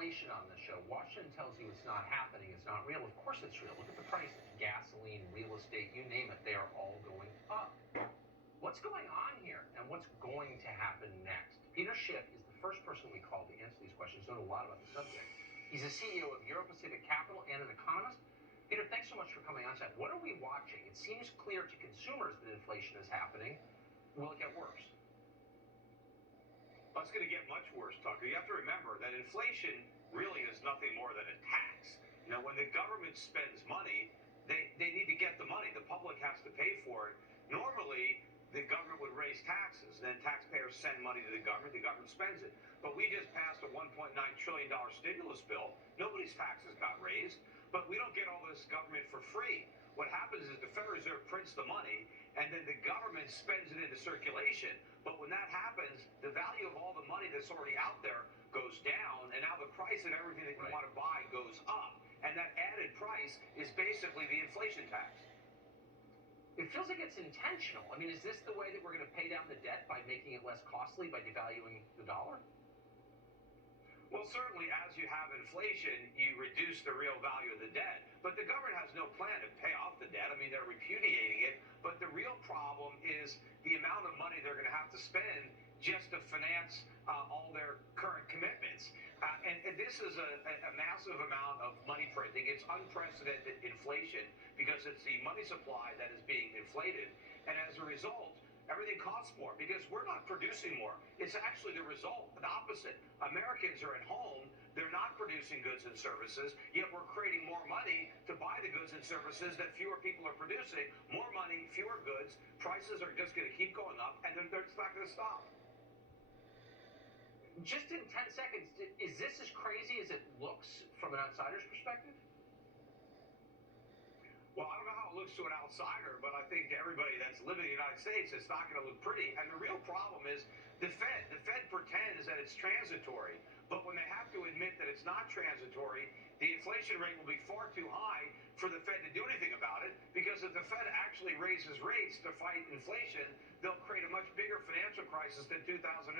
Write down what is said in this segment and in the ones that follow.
inflation on this show. Washington tells you it's not happening, it's not real. Of course it's real. Look at the prices. Gasoline, real estate, you name it, they are all going up. What's going on here, and what's going to happen next? Peter Schiff is the first person we call to answer these questions. He's known a lot about the subject. He's the CEO of Euro Pacific Capital and an economist. Peter, thanks so much for coming on tonight. What are we watching? It seems clear to consumers that inflation is happening. Will it get worse? Well, it's going to get much worse, Tucker. You have to remember that inflation really is nothing more than a tax. You know, when the government spends money, they need to get the money. The public has to pay for it. Normally, the government would raise taxes, then taxpayers send money to the government spends it. But we just passed a $1.9 trillion stimulus bill. Nobody's taxes got raised, but we don't get all this government for free. What happens is the Federal Reserve prints the money, and then the government spends it into circulation. But when that happens, the value of all the money that's already out there goes down, and now the price of everything that you want to buy goes up. And that added price is basically the inflation tax. It feels like it's intentional. I mean, is this the way that we're going to pay down the debt, by making it less costly, by devaluing the dollar? Well, certainly as you have inflation, you reduce the real value of the debt. But the government has no plan to pay off the debt. I mean, they're repudiating it. But the real problem is the amount of money they're going to have to spend just to finance all their current commitments. And this is a massive amount of money printing. It's unprecedented inflation because it's the money supply that is being inflated. And as a result, everything costs more because we're not producing more. It's actually the result, the opposite. Americans are at home. They're not producing goods and services, yet we're creating more money to buy the goods and services that fewer people are producing. More money, fewer goods. Prices are just going to keep going up, and then it's not going to stop. Just in 10 seconds, is this as crazy as it looks from an outsider's perspective? Well, I don't know how it looks to an outsider, but I think to everybody that's living in the United States, it's not going to look pretty. And the real problem is the Fed. The Fed pretends that it's transitory, but when they have to admit that it's not transitory, the inflation rate will be far too high for the Fed to do anything about it, because if the Fed actually raises rates to fight inflation, they'll create a much bigger financial crisis than 2008,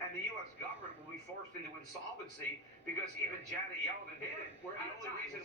and the U.S. government will be forced into insolvency because even Janet Yellen did it. We're out of time.